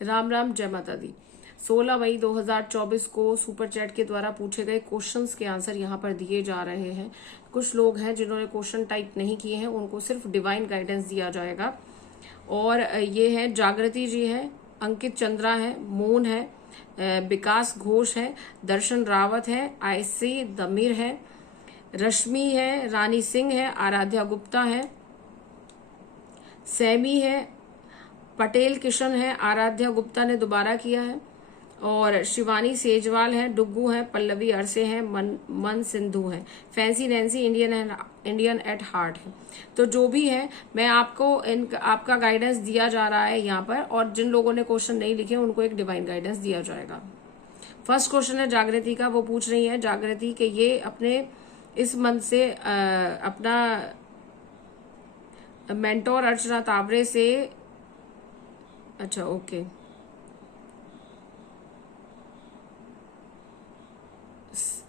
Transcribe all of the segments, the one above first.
राम राम, जय माता दी। 16 मई 2024 को सुपर चैट के द्वारा पूछे गए क्वेश्चंस के आंसर यहाँ पर दिए जा रहे हैं। कुछ लोग हैं जिन्होंने क्वेश्चन टाइप नहीं किए हैं, उनको सिर्फ डिवाइन गाइडेंस दिया जाएगा। और ये है जागृति जी है, अंकित चंद्रा है, मोन है, विकास घोष है, दर्शन रावत है, आयसी दमीर है, रश्मि है, रानी सिंह है, आराध्या गुप्ता है, सैमी है, पटेल किशन है, आराध्या गुप्ता ने दोबारा किया है, और शिवानी सेजवाल है, डुग्गू है, पल्लवी अरसे है, मन सिंधु है, fancy Nancy Indian at heart है। तो जो भी है, मैं आपको आपका गाइडेंस दिया जा रहा है यहाँ पर, और जिन लोगों ने क्वेश्चन नहीं लिखे उनको एक डिवाइन गाइडेंस दिया जाएगा। फर्स्ट क्वेश्चन है जागृति का। वो पूछ रही है जागृति के ये अपने इस मंथ से अपना मेंटोर अर्चना तावरे से, अच्छा ओके,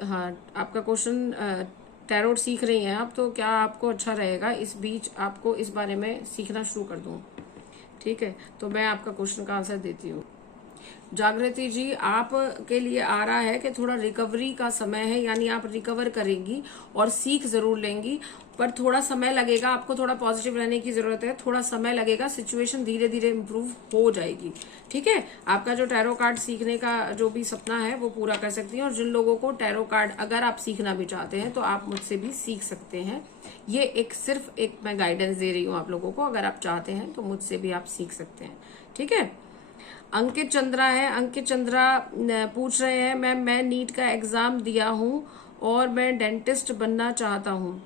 हाँ आपका क्वेश्चन टैरोट सीख रही हैं आप, तो क्या आपको अच्छा रहेगा इस बीच आपको इस बारे में सीखना शुरू कर दूं? ठीक है, तो मैं आपका क्वेश्चन का आंसर देती हूँ। जागृति जी, आप के लिए आ रहा है कि थोड़ा रिकवरी का समय है, यानी आप रिकवर करेंगी और सीख जरूर लेंगी, पर थोड़ा समय लगेगा। आपको थोड़ा पॉजिटिव रहने की जरूरत है, थोड़ा समय लगेगा, सिचुएशन धीरे धीरे इम्प्रूव हो जाएगी। ठीक है, आपका जो टैरो कार्ड सीखने का जो भी सपना है वो पूरा कर सकती हैं। और जिन लोगों को टैरो कार्ड अगर आप सीखना भी चाहते हैं तो आप मुझसे भी सीख सकते हैं। ये सिर्फ एक मैं गाइडेंस दे रही हूँ आप लोगों को, अगर आप चाहते हैं तो मुझसे भी आप सीख सकते हैं। ठीक है, अंकित चंद्रा है। अंकित चंद्रा पूछ रहे हैं मैं नीट का एग्जाम दिया हूँ और मैं डेंटिस्ट बनना चाहता हूँ,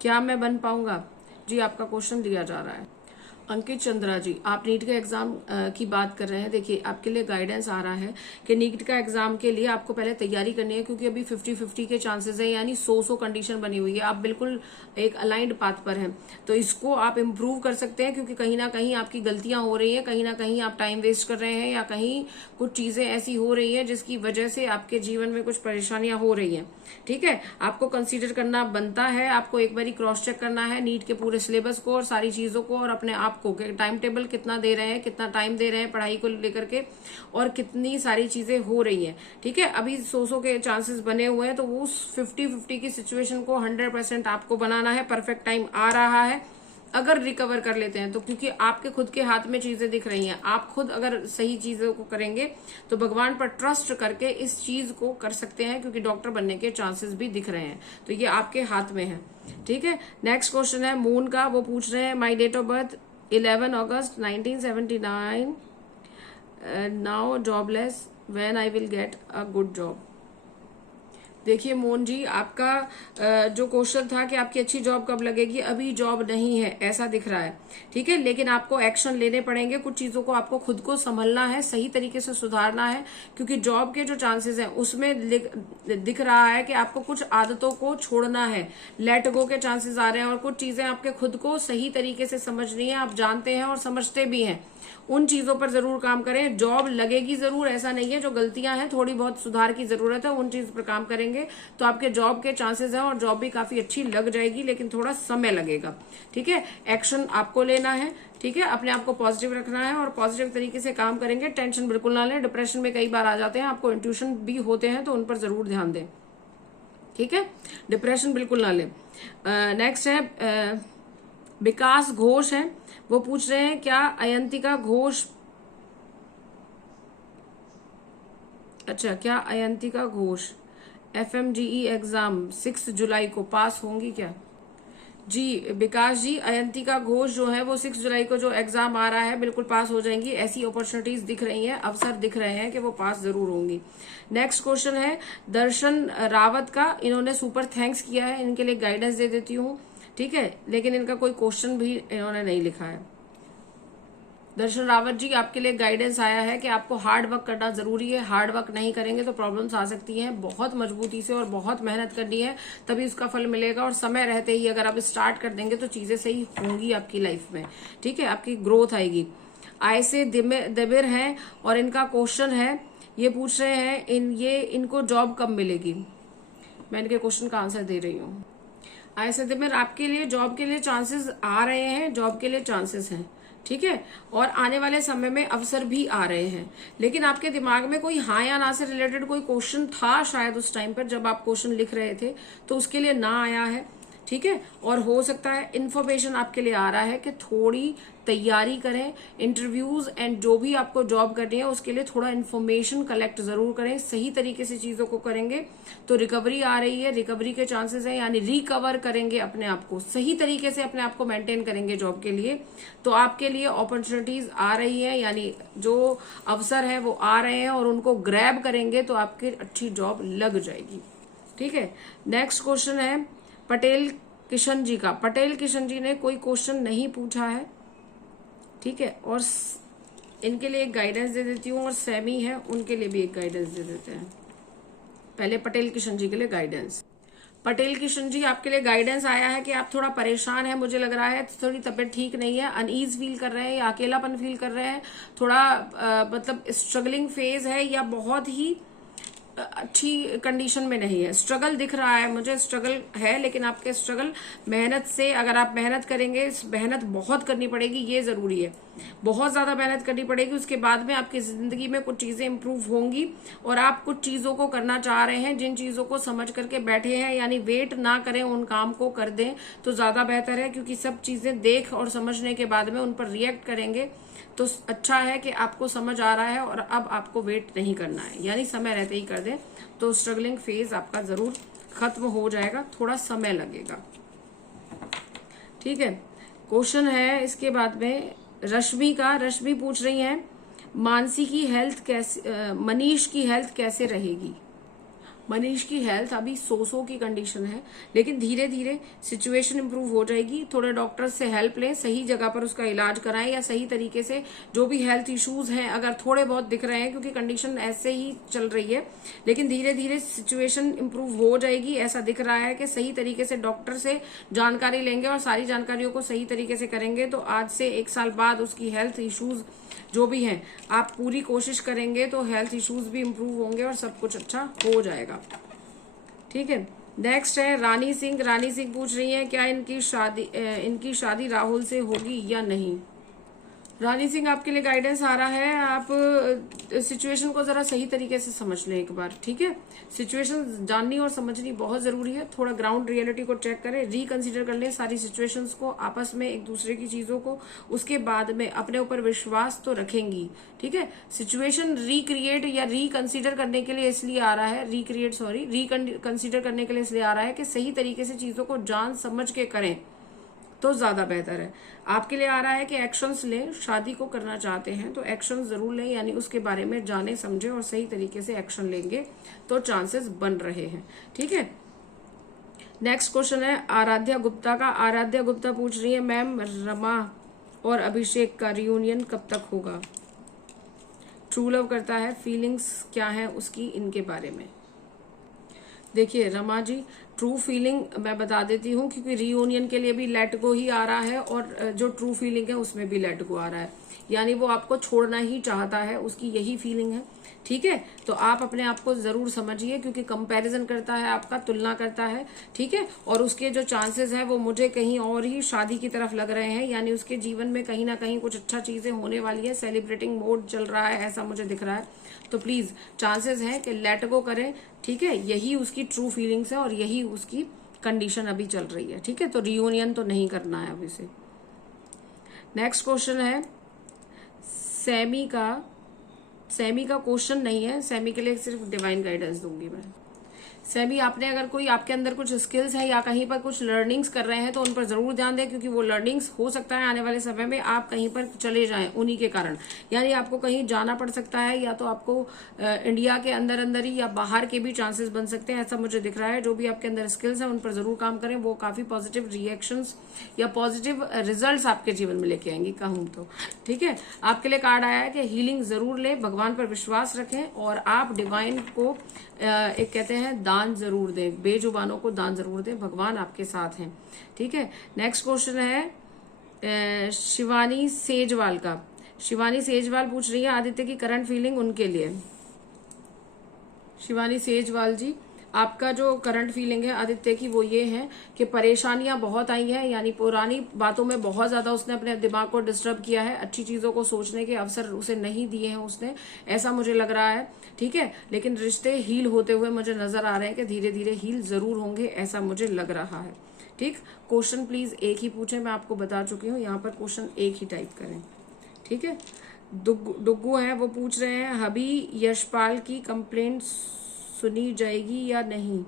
क्या मैं बन पाऊंगा? जी, आपका क्वेश्चन दिया जा रहा है। अंकित चंद्रा जी, आप नीट के एग्जाम की बात कर रहे हैं। देखिए, आपके लिए गाइडेंस आ रहा है कि नीट का एग्जाम के लिए आपको पहले तैयारी करनी है, क्योंकि अभी 50-50 के चांसेस है, यानी 100 कंडीशन बनी हुई है। आप बिल्कुल एक अलाइंड पाथ पर हैं, तो इसको आप इम्प्रूव कर सकते हैं, क्योंकि कहीं ना कहीं आपकी गलतियां हो रही हैं, कहीं ना कहीं आप टाइम वेस्ट कर रहे हैं, या कहीं कुछ चीजें ऐसी हो रही है जिसकी वजह से आपके जीवन में कुछ परेशानियां हो रही हैं। ठीक है, आपको कंसीडर करना बनता है, आपको एक बारी क्रॉस चेक करना है नीट के पूरे सिलेबस को और सारी चीजों को, और अपने आप को टाइम टेबल कितना दे रहे हैं, कितना टाइम दे रहे हैं पढ़ाई को लेकर के, और कितनी सारी चीजें हो रही हैं। ठीक है, अभी 100 के चांसेस बने हुए हैं, तो वो उस 50-50 की सिचुएशन को 100% आपको बनाना है। परफेक्ट टाइम आ रहा है अगर रिकवर कर लेते हैं तो, क्योंकि आपके खुद के हाथ में चीजें दिख रही हैं। आप खुद अगर सही चीजों को करेंगे तो भगवान पर ट्रस्ट करके इस चीज को कर सकते हैं, क्योंकि डॉक्टर बनने के चांसेस भी दिख रहे हैं, तो ये आपके हाथ में है। ठीक है, नेक्स्ट क्वेश्चन है मून का। वो पूछ रहे हैं my date of birth 11 August 1979, now jobless, when I will get a good job. देखिए मोहन जी, आपका जो क्वेश्चन था कि आपकी अच्छी जॉब कब लगेगी, अभी जॉब नहीं है ऐसा दिख रहा है। ठीक है, लेकिन आपको एक्शन लेने पड़ेंगे, कुछ चीजों को आपको खुद को संभलना है, सही तरीके से सुधारना है, क्योंकि जॉब के जो चांसेस हैं उसमें दिख रहा है कि आपको कुछ आदतों को छोड़ना है, लेट गो के चांसेस आ रहे हैं, और कुछ चीजें आपके खुद को सही तरीके से समझनी है। आप जानते हैं और समझते भी हैं, उन चीजों पर जरूर काम करें। जॉब लगेगी जरूर, ऐसा नहीं है, जो गलतियां हैं थोड़ी बहुत सुधार की जरूरत है, उन चीज पर काम करेंगे तो आपके जॉब के चांसेस हैं, और जॉब भी काफी अच्छी लग जाएगी, लेकिन थोड़ा समय लगेगा। ठीक है, एक्शन आपको लेना है। ठीक है, अपने आप को पॉजिटिव रखना है और पॉजिटिव तरीके से काम करेंगे। टेंशन बिल्कुल ना लें, डिप्रेशन में कई बार आ जाते हैं, आपको इंट्यूशन भी होते हैं, तो उन पर जरूर ध्यान दें। ठीक है, डिप्रेशन बिल्कुल ना लें। नेक्स्ट है विकास घोष है। वो पूछ रहे हैं क्या अयंतिका घोष, अच्छा क्या अयंतिका घोष FMGE एग्जाम 6 जुलाई को पास होंगी क्या? जी विकास जी, अयंतिका घोष जो है वो 6 जुलाई को जो एग्जाम आ रहा है बिल्कुल पास हो जाएंगी। ऐसी अपॉर्चुनिटीज दिख रही हैं, अवसर दिख रहे हैं कि वो पास जरूर होंगी। नेक्स्ट क्वेश्चन है दर्शन रावत का। इन्होंने सुपर थैंक्स किया है, इनके लिए गाइडेंस दे देती हूँ। ठीक है, लेकिन इनका कोई क्वेश्चन भी इन्होंने नहीं लिखा है। दर्शन रावत जी, आपके लिए गाइडेंस आया है कि आपको हार्ड वर्क करना जरूरी है। हार्ड वर्क नहीं करेंगे तो प्रॉब्लम्स आ सकती हैं। बहुत मजबूती से और बहुत मेहनत करनी है, तभी उसका फल मिलेगा। और समय रहते ही अगर आप स्टार्ट कर देंगे तो चीजें सही होंगी आपकी लाइफ में। ठीक है, आपकी ग्रोथ आएगी। आयसे दबिर हैं और इनका क्वेश्चन है, ये पूछ रहे हैं इनको जॉब कब मिलेगी। मैं इनके क्वेश्चन का आंसर दे रही हूँ। आयसे दबिर, आपके लिए जॉब के लिए चांसेस आ रहे हैं, जॉब के लिए चांसेस हैं। ठीक है। और आने वाले समय में अवसर भी आ रहे हैं, लेकिन आपके दिमाग में कोई हाँ या ना से रिलेटेड कोई क्वेश्चन था शायद उस टाइम पर जब आप क्वेश्चन लिख रहे थे, तो उसके लिए ना आया है, ठीक है। और हो सकता है इन्फॉर्मेशन आपके लिए आ रहा है कि थोड़ी तैयारी करें, इंटरव्यूज एंड जो भी आपको जॉब करनी है उसके लिए थोड़ा इन्फॉर्मेशन कलेक्ट जरूर करें, सही तरीके से चीजों को करेंगे तो रिकवरी आ रही है, रिकवरी के चांसेस है, यानी रिकवर करेंगे अपने आप को, सही तरीके से अपने आप को मेंटेन करेंगे जॉब के लिए, तो आपके लिए अपॉर्चुनिटीज आ रही है, यानी जो अवसर है वो आ रहे हैं और उनको ग्रैब करेंगे तो आपकी अच्छी जॉब लग जाएगी, ठीक है। नेक्स्ट क्वेश्चन है पटेल किशन जी का। पटेल किशन जी ने कोई क्वेश्चन नहीं पूछा है, ठीक है, और इनके लिए एक गाइडेंस दे देती हूँ, और सेमी है उनके लिए भी एक गाइडेंस दे देते हैं। पहले पटेल किशन जी के लिए गाइडेंस। पटेल किशन जी, आपके लिए गाइडेंस आया है कि आप थोड़ा परेशान है, मुझे लग रहा है थोड़ी तबीयत ठीक नहीं है, अनईज फील कर रहे हैं या अकेलापन फील कर रहे हैं, थोड़ा मतलब स्ट्रगलिंग फेज है या बहुत ही अच्छी कंडीशन में नहीं है। स्ट्रगल दिख रहा है मुझे, स्ट्रगल है, लेकिन आपके स्ट्रगल मेहनत से, अगर आप मेहनत करेंगे, मेहनत बहुत करनी पड़ेगी, ये जरूरी है, बहुत ज्यादा मेहनत करनी पड़ेगी, उसके बाद में आपकी जिंदगी में कुछ चीजें इंप्रूव होंगी और आप कुछ चीजों को करना चाह रहे हैं, जिन चीजों को समझ करके बैठे हैं, यानी वेट ना करें, उन काम को कर दें तो ज्यादा बेहतर है, क्योंकि सब चीजें देख और समझने के बाद में उन पर रिएक्ट करेंगे तो अच्छा है कि आपको समझ आ रहा है और अब आपको वेट नहीं करना है, यानी समय रहते ही कर दें तो स्ट्रगलिंग फेज आपका जरूर खत्म हो जाएगा, थोड़ा समय लगेगा, ठीक है। क्वेश्चन है इसके बाद में रश्मि का। रश्मि पूछ रही है मानसी की हेल्थ कैसे, मनीष की हेल्थ कैसे रहेगी। मनीष की हेल्थ अभी सो की कंडीशन है, लेकिन धीरे धीरे सिचुएशन इंप्रूव हो जाएगी, थोड़े डॉक्टर्स से हेल्प लें, सही जगह पर उसका इलाज कराएं, या सही तरीके से जो भी हेल्थ इश्यूज हैं अगर थोड़े बहुत दिख रहे हैं, क्योंकि कंडीशन ऐसे ही चल रही है, लेकिन धीरे धीरे सिचुएशन इंप्रूव हो जाएगी, ऐसा दिख रहा है कि सही तरीके से डॉक्टर से जानकारी लेंगे और सारी जानकारियों को सही तरीके से करेंगे तो आज से 1 साल बाद उसकी हेल्थ इश्यूज जो भी हैं, आप पूरी कोशिश करेंगे तो हेल्थ इश्यूज भी इंप्रूव होंगे और सब कुछ अच्छा हो जाएगा, ठीक है। नेक्स्ट है रानी सिंह। रानी सिंह पूछ रही है क्या इनकी शादी राहुल से होगी या नहीं। रानी सिंह, आपके लिए गाइडेंस आ रहा है, आप सिचुएशन को जरा सही तरीके से समझ लें एक बार, ठीक है। सिचुएशन जाननी और समझनी बहुत जरूरी है, थोड़ा ग्राउंड रियलिटी को चेक करें, रिकंसीडर कर लें सारी सिचुएशंस को, आपस में एक दूसरे की चीजों को, उसके बाद में अपने ऊपर विश्वास तो रखेंगी, ठीक है। सिचुएशन रिक्रिएट या रिकंसीडर करने के लिए इसलिए आ रहा है, रिकंसीडर करने के लिए इसलिए आ रहा है कि सही तरीके से चीजों को जान समझ के करें तो ज्यादा बेहतर है। आपके लिए आ रहा है कि एक्शंस लें, शादी को करना चाहते हैं तो एक्शंस जरूर लें, यानी उसके बारे में जाने समझे और सही तरीके से एक्शन लेंगे तो चांसेस बन रहे हैं, ठीक है। नेक्स्ट क्वेश्चन है आराध्या गुप्ता का। आराध्या गुप्ता पूछ रही है मैम रमा और अभिषेक का रियूनियन कब तक होगा। ट्रू लव करता है, फीलिंग्स क्या है उसकी इनके बारे में। देखिए रमा जी, ट्रू फीलिंग मैं बता देती हूँ, क्योंकि रीयूनियन के लिए भी लेट गो ही आ रहा है और जो ट्रू फीलिंग है उसमें भी लेट गो आ रहा है, यानी वो आपको छोड़ना ही चाहता है, उसकी यही फीलिंग है, ठीक है। तो आप अपने आप को जरूर समझिए, क्योंकि कंपैरिजन करता है, आपका तुलना करता है, ठीक है। और उसके जो चांसेस है वो मुझे कहीं और ही शादी की तरफ लग रहे हैं, यानी उसके जीवन में कहीं ना कहीं कुछ अच्छा चीजें होने वाली है, सेलिब्रेटिंग मोड चल रहा है, ऐसा मुझे दिख रहा है। तो प्लीज चांसेस है कि लेट गो करें, ठीक है, यही उसकी ट्रू फीलिंग्स है और यही उसकी कंडीशन अभी चल रही है, ठीक है। तो रियूनियन तो नहीं करना है अभी से। नेक्स्ट क्वेश्चन है सैमी का। सैमी का क्वेश्चन नहीं है, सैमी के लिए सिर्फ डिवाइन गाइडेंस दूंगी मैं। सैमी, आपने अगर कोई आपके अंदर कुछ स्किल्स है या कहीं पर कुछ लर्निंग्स कर रहे हैं तो उन पर जरूर ध्यान दें, क्योंकि वो लर्निंग्स हो सकता है आने वाले समय में आप कहीं पर चले जाएं उन्हीं के कारण, यानी आपको कहीं जाना पड़ सकता है, या तो आपको इंडिया के अंदर अंदर ही या बाहर के भी चांसेस बन सकते हैं, ऐसा मुझे दिख रहा है। जो भी आपके अंदर स्किल्स हैं उन पर जरूर काम करें, वो काफी पॉजिटिव रिएक्शंस या पॉजिटिव रिजल्ट्स आपके जीवन में लेके आएंगी, कहूँ तो, ठीक है। आपके लिए कार्ड आया है कि हीलिंग जरूर ले, भगवान पर विश्वास रखें और आप डिवाइन को एक कहते हैं दान जरूर दें, बेजुबानों को दान जरूर दें, भगवान आपके साथ हैं, ठीक है। नेक्स्ट क्वेश्चन है शिवानी सेजवाल का। शिवानी सेजवाल पूछ रही है आदित्य की करंट फीलिंग उनके लिए। शिवानी सेजवाल जी, आपका जो करंट फीलिंग है आदित्य की वो ये है कि परेशानियां बहुत आई हैं, यानी पुरानी बातों में बहुत ज्यादा उसने अपने दिमाग को डिस्टर्ब किया है, अच्छी चीजों को सोचने के अवसर उसे नहीं दिए हैं उसने, ऐसा मुझे लग रहा है। ठीक है, लेकिन रिश्ते हील होते हुए मुझे नजर आ रहे हैं कि धीरे धीरे हील जरूर होंगे, ऐसा मुझे लग रहा है। ठीक, क्वेश्चन प्लीज एक ही पूछे, मैं आपको बता चुकी हूँ, यहाँ पर क्वेश्चन एक ही टाइप करें। ठीक है, डुग्गू है, वो पूछ रहे हैं हबी यशपाल की कंप्लेंट सुनी जाएगी या नहीं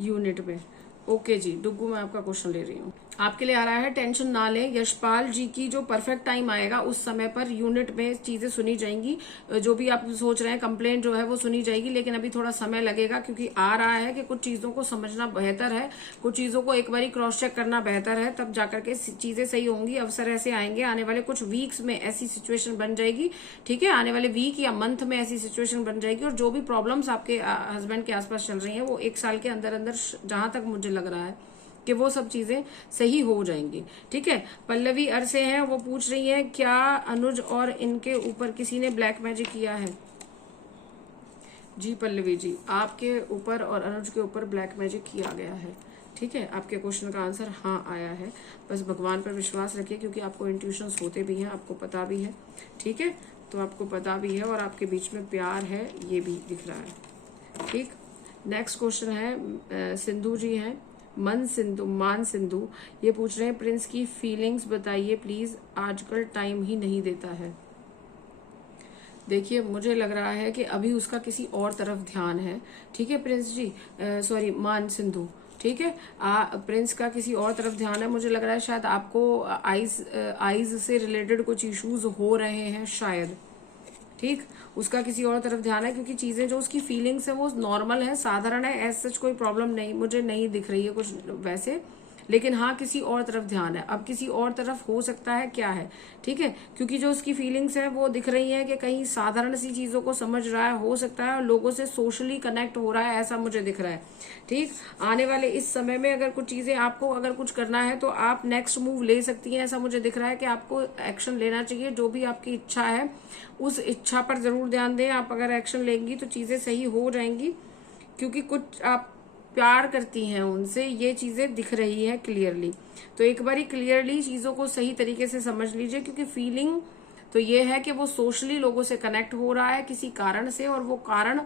यूनिट में। ओके जी डुग्गू, मैं आपका क्वेश्चन ले रही हूँ, आपके लिए आ रहा है, टेंशन ना लें, यशपाल जी की जो परफेक्ट टाइम आएगा उस समय पर यूनिट में चीजें सुनी जाएंगी, जो भी आप सोच रहे हैं कंप्लेंट जो है वो सुनी जाएगी, लेकिन अभी थोड़ा समय लगेगा, क्योंकि आ रहा है कि कुछ चीजों को समझना बेहतर है, कुछ चीजों को एक बार क्रॉस चेक करना बेहतर है, तब जाकर के चीजें सही होंगी। अवसर ऐसे आएंगे, आने वाले कुछ वीक्स में ऐसी सिचुएशन बन जाएगी। ठीक है, आने वाले वीक या मंथ में ऐसी सिचुएशन बन जाएगी, और जो भी प्रॉब्लम्स आपके हस्बैंड के आसपास चल रही है वो 1 साल के अंदर अंदर, जहां तक मुझे लग रहा है कि वो सब चीजें सही हो जाएंगी। ठीक है, पल्लवी अरसे हैं, वो पूछ रही है क्या अनुज और इनके ऊपर किसी ने ब्लैक मैजिक किया है। जी पल्लवी जी, आपके ऊपर और अनुज के ऊपर ब्लैक मैजिक किया गया है। ठीक है, आपके क्वेश्चन का आंसर हाँ आया है, बस भगवान पर विश्वास रखिए, क्योंकि आपको इंट्यूशंस होते भी हैं, आपको पता भी है। ठीक है, तो आपको पता भी है, और आपके बीच में प्यार है, ये भी दिख रहा है। ठीक, नेक्स्ट क्वेश्चन है, सिंधु जी हैं, मान सिंधु, ये पूछ रहे हैं प्रिंस की फीलिंग्स बताइए प्लीज, आजकल टाइम ही नहीं देता है। देखिए मुझे लग रहा है कि अभी उसका किसी और तरफ ध्यान है। ठीक है प्रिंस जी, सॉरी मान सिंधु, ठीक है, प्रिंस का किसी और तरफ ध्यान है, मुझे लग रहा है शायद आपको आईज से रिलेटेड कुछ इश्यूज हो रहे हैं शायद। ठीक, उसका किसी और तरफ ध्यान है, क्योंकि चीजें जो उसकी फीलिंग्स है वो नॉर्मल है, साधारण है, एज सच कोई प्रॉब्लम नहीं मुझे नहीं दिख रही है कुछ वैसे, लेकिन हाँ किसी और तरफ ध्यान है। अब किसी और तरफ हो सकता है क्या है, ठीक है, क्योंकि जो उसकी फीलिंग्स है वो दिख रही है कि कहीं साधारण सी चीजों को समझ रहा है, हो सकता है लोगों से सोशली कनेक्ट हो रहा है, ऐसा मुझे दिख रहा है। ठीक, आने वाले इस समय में अगर कुछ चीजें आपको अगर कुछ करना है तो आप नेक्स्ट मूव ले सकती हैं, ऐसा मुझे दिख रहा है कि आपको एक्शन लेना चाहिए, जो भी आपकी इच्छा है उस इच्छा पर जरूर ध्यान दें। आप अगर एक्शन लेंगी तो चीजें सही हो जाएंगी, क्योंकि कुछ आप प्यार करती हैं उनसे, ये चीजें दिख रही है क्लियरली। तो एक बारी क्लियरली चीजों को सही तरीके से समझ लीजिए, क्योंकि फीलिंग तो ये है कि वो सोशली लोगों से कनेक्ट हो रहा है किसी कारण से, और वो कारण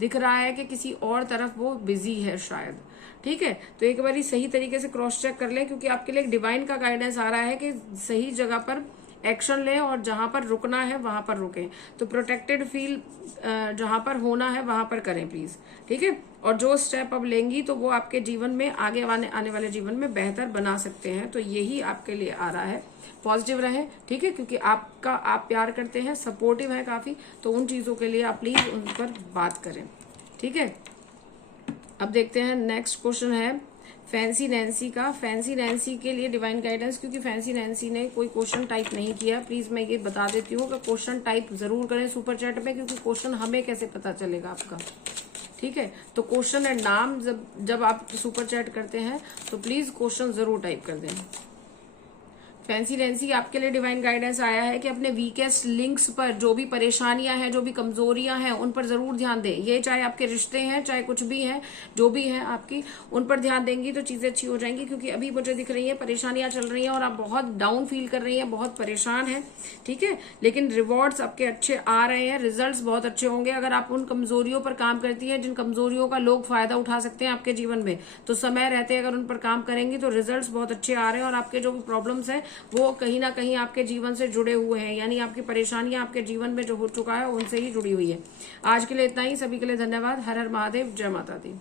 दिख रहा है कि किसी और तरफ वो बिजी है शायद। ठीक है, तो एक बारी सही तरीके से क्रॉस चेक कर लें, क्योंकि आपके लिए एक डिवाइन का गाइडेंस आ रहा है कि सही जगह पर एक्शन लें, और जहां पर रुकना है वहां पर रुकें। तो प्रोटेक्टेड फील जहां पर होना है वहां पर करें प्लीज। ठीक है, और जो स्टेप अब लेंगी तो वो आपके जीवन में आगे आने वाले जीवन में बेहतर बना सकते हैं। तो यही आपके लिए आ रहा है, पॉजिटिव रहें। ठीक है, क्योंकि आप प्यार करते हैं, सपोर्टिव है काफी, तो उन चीजों के लिए आप प्लीज उन पर बात करें। ठीक है, अब देखते हैं नेक्स्ट क्वेश्चन है फैंसी नैन्सी का। फैंसी नैन्सी के लिए डिवाइन गाइडेंस, क्योंकि फैंसी नैन्सी ने कोई क्वेश्चन टाइप नहीं किया, प्लीज मैं ये बता देती हूँ कि क्वेश्चन टाइप जरूर करें सुपर चैट में, क्योंकि क्वेश्चन हमें कैसे पता चलेगा आपका। ठीक है, तो क्वेश्चन एंड नाम जब आप सुपर चैट करते हैं तो प्लीज क्वेश्चन जरूर टाइप कर दें। फैंसी नैन्सी, आपके लिए डिवाइन गाइडेंस आया है कि अपने वीकेस्ट लिंक्स पर जो भी परेशानियां हैं, जो भी कमजोरियां हैं, उन पर जरूर ध्यान दें। ये चाहे आपके रिश्ते हैं, चाहे कुछ भी हैं, जो भी हैं आपकी, उन पर ध्यान देंगी तो चीजें अच्छी हो जाएंगी। क्योंकि अभी मुझे दिख रही है परेशानियां चल रही हैं और आप बहुत डाउन फील कर रही हैं, बहुत परेशान हैं। ठीक है, लेकिन रिवॉर्ड्स आपके अच्छे आ रहे हैं, रिजल्ट बहुत अच्छे होंगे अगर आप उन कमजोरियों पर काम करती है, जिन कमजोरियों का लोग फायदा उठा सकते हैं आपके जीवन में। तो समय रहते अगर उन पर काम करेंगी तो रिजल्ट बहुत अच्छे आ रहे हैं, और आपके जो भी प्रॉब्लम्स है वो कहीं ना कहीं आपके जीवन से जुड़े हुए हैं, यानी आपकी परेशानियां आपके जीवन में जो हो चुका है उनसे ही जुड़ी हुई है। आज के लिए इतना ही, सभी के लिए धन्यवाद। हर हर महादेव, जय माता दी।